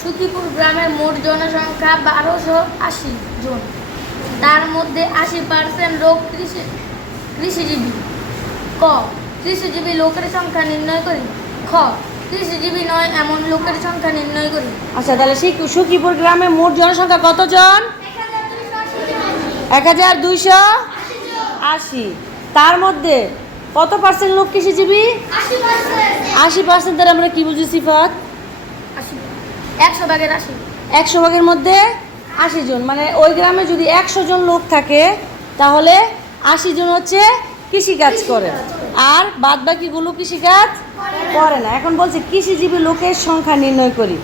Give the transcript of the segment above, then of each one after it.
সুখীপুর গ্রামের মোট জনসংখ্যা 1280 জন। তার মধ্যে 80% লোক কৃষিজীবী। ক, কৃষিজীবী লোকের সংখ্যা নির্ণয় করি। খ, কৃষিজীবী নয় এমন লোকের সংখ্যা নির্ণয় করি। আচ্ছা, তাহলে সুখীপুর গ্রামে মোট জনসংখ্যা কত জন? 1280। তার মধ্যে কত পার্সেন্ট লোক কৃষিজীবী? 80%। তাহলে আমরা কি বুঝি সিফাত? 100 ভাগের 80। 100 ভাগের মধ্যে 80 জন, মানে ওই গ্রামে যদি 100 জন লোক থাকে তাহলে 80 জন হচ্ছে কৃষিকাজ করে, আর বাদ বাকিগুলো কৃষিকাজ করে না। এখন বলছে কৃষিজীবী লোকের সংখ্যা নির্ণয় করি।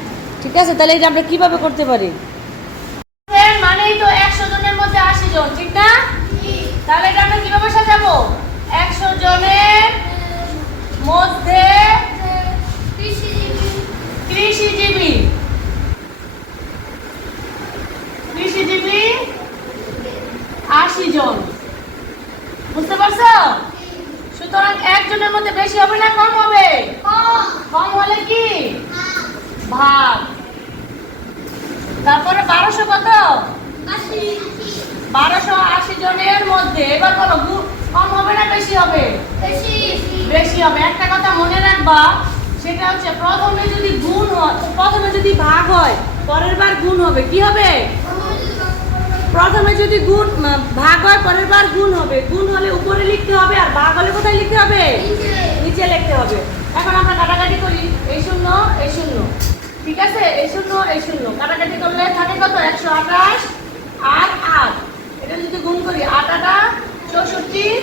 ঠিক আছে, তাহলে এটা আমরা কিভাবে করতে পারি? মানেই তো 100 জনের মধ্যে 80 জন, ঠিক না? তাহলে এটা আমরা কিভাবে সাজাবো? 100 জনের মধ্যে কৃষিজীবী 80 জন। বুঝতে পারছো? সুতরাং একজনের মধ্যে বেশি হবে না কম হবে? কম হলে কি ভাগ। তারপরে 1200 কত? 1280 জনের মধ্যে এবার বলো কম হবে না বেশি হবে? বেশি হবে। একটা কথা মনে রাখবা, সেটা হচ্ছে প্রথমে যদি গুণ হয়, প্রথমে যদি ভাগ হয় পরের বার গুণ হবে। কি হবে? প্রথমে যদি গুণ ভাগ হয় পরের বার গুণ হবে। গুণ হলে উপরে লিখতে হবে, আর ভাগ হলে কোথায় লিখতে হবে? নিচে লিখতে হবে। এখন আমরা কাটাকাটি করি, এই শূন্য এই শূন্য, ঠিক আছে? এই শূন্য এই শূন্য কাটাকাটি করলে থাকে কত? 128 আর 8। এটা যদি গুণ করি 8 8 64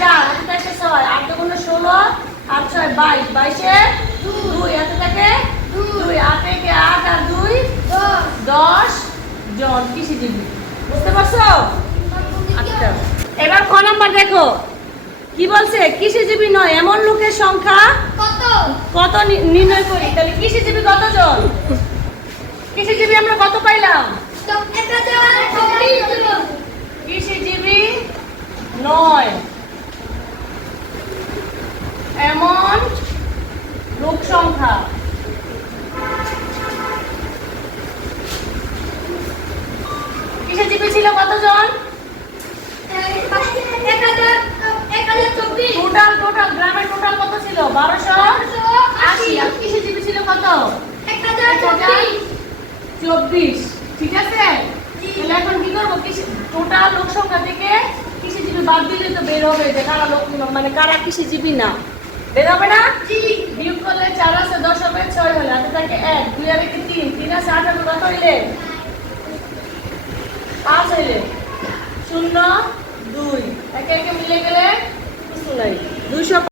4 এত থাকে 6 8 2 16 8 6 22 22 এ 2 এত থাকে 2 8 এ 8 আর 2 10 জন কৃষিজীবী। বুঝতে পারছো? আচ্ছা, এবার ক নাম্বার দেখো কি বলছে? কৃষিজীবী নয় এমন লোকের সংখ্যা কত নির্ণয় করি। তাহলে কৃষিজীবী কত জন? কৃষিজীবী আমরা কত পাইলাম? কৃষিজীবী নয় এমন লোক সংখ্যা। কৃষিজীবী ছিল কতজন? টোটাল গ্রামের টোটাল কত ছিল? 1280। আর কৃষিজীবী ছিল কত? 1024। ঠিক আছে, তাহলে এখন কি করবো? টোটাল লোক সংখ্যা থেকে কৃষিজীবী বাদ দিলে তো বের হবে যে কারা লোক, মানে কারা কৃষিজীবী না। বের হবে না? বিয়োগ করলে 4 আছে 10 হবে 6 হলে হাতে থাকে 1 2 আর 1 3 3 আছে 8 হবে কত হইলে? 5 হইলে 0 2 একে একে মিলে গেলে কিছু নাই 200।